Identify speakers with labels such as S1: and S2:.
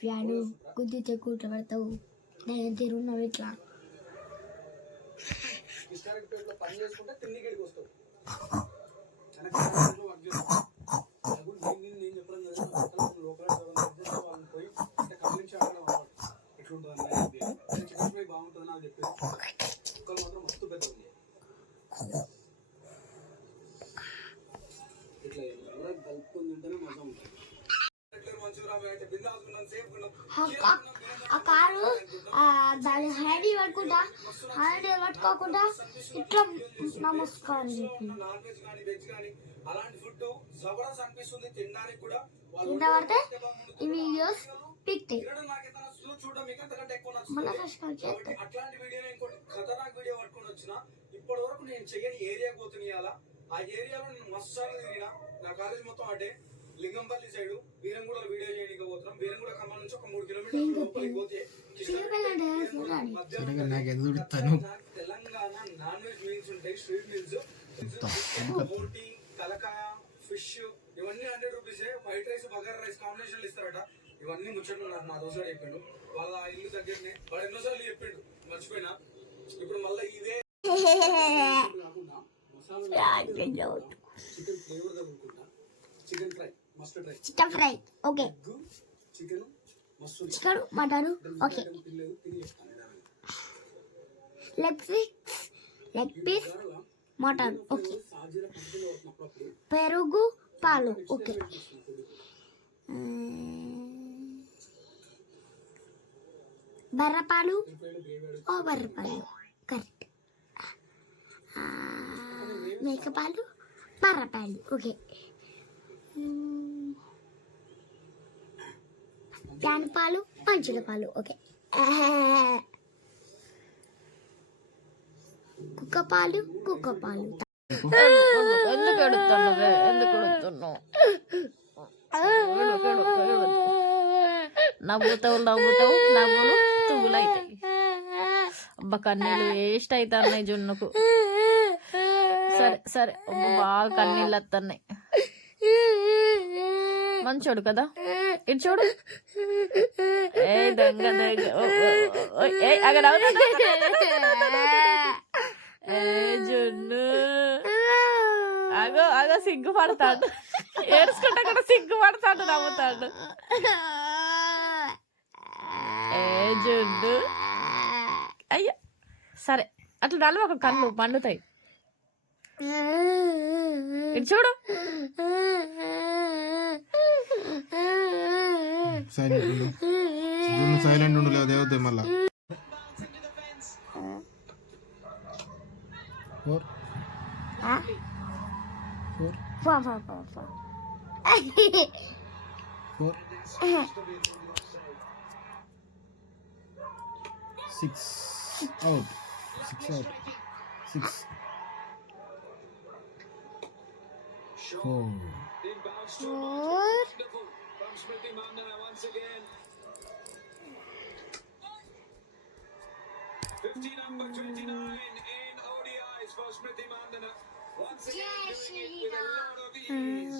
S1: Pad గుద్దితే కూర్చోబెడతావు నేను తిరుగున్నావు ఇట్లా
S2: పని చేసుకుంటే తిండి గడికి వస్తావు
S1: ఆ- కారు దాని హ్యాండీ పట్టుకుంటా హ్యాండీ పట్టుకోకుండా ఇట్లా నమస్కారం
S2: నాన్ వెజ్ వెజ్ కానీ అలాంటి ఫుడ్ అనిపిస్తుంది తినడానికి కూడా
S1: కింద పడితే ఈ వీడియోస్ పిక్తాయి
S2: చూడడం ఎక్కువ
S1: మన కష్టం చేస్తాం.
S2: అట్లాంటి వీడియో ఇంకోటి ఖతర్నాక్ వీడియో పట్టుకొని వచ్చిన ఇప్పటి వరకు నేను చెయ్యని ఏరియా పోతున్నాయాల ఆ ఏరియాలో నేను మస్తు సార్లు తిరిగిన. నా కాలేజ్ మొత్తం అంటే. లింగంపల్లి సైడ్ బీరంగూడ వీడియో చేయడానికి పోతున్నాం. బీరంగూడ ఖమ్మం నుంచి ఒక మూడు కిలోమీటర్ల లోపలికి పోతే తెలంగాణ నాన్ వెజ్ మీల్స్ ఉంటాయి స్ట్రీట్ మీల్స్. బోటి కలకాయ ఫిష్ ఇవన్నీ hundred rupees white rice bagara rice combination ఇస్తారట. ఇవన్నీ ముచ్చట్లు నాకు మా దోశ చెప్పిండు. వాళ్ళ ఇల్లు దగ్గరనే వాడు ఎన్నోసార్లు చెప్పిండు మర్చిపోయినా. ఇప్పుడు మళ్ళీ ఇవే కాకుండా chicken fry
S1: okay chicken mutton okay.
S2: Leg
S1: piece leg
S2: piece mutton okay
S1: పెరుగు పాలు ఓకే బర్రపాలు ఓ బర్రపాలు కరెక్ట్ మేకపాలు బర్రపాలు ఓకే ప్యాన్ పాలు పంచుల పాలు ఓకే. కుక్క పాలు కుక్క పాలు
S3: ఎందుకు ఎడుతున్నావే ఎందుకు ఎడుతున్నావు నవ్వుతావు నవ్వుతావు నవ్వులు తుగులైతాయి. అబ్బా కన్నీళ్ళు వేస్ట్ అవుతున్నాయి జున్నుకు. సరే సరే. బాగా కన్నీళ్ళు వస్తున్నాయి మంచోడు కదా? ఇటు చూడు ఏ దొంగ దొంగ ఓ, ఓ, ఏ అక్కడ ఏ జున్ను అగో అగో సిగ్గుపడతాడు ఏడ్చుకుంటే కూడా సిగ్గుపడతాడు నవ్వుతాడు ఏ జున్ను అయ్యో సరే అట్లా నల్ల ఒక కళ్ళు పండుతాయి ఇటు చూడు
S4: సైలెంట్ ఉండు జున్ను సైలెంట్ ఉండు లేదు దేవతే మళ్ళా four four four six out six out six four
S2: from Smriti Mandana once again. 50 number 29 in ODIs for Smriti Mandana. Once again doing it with a lot of ease.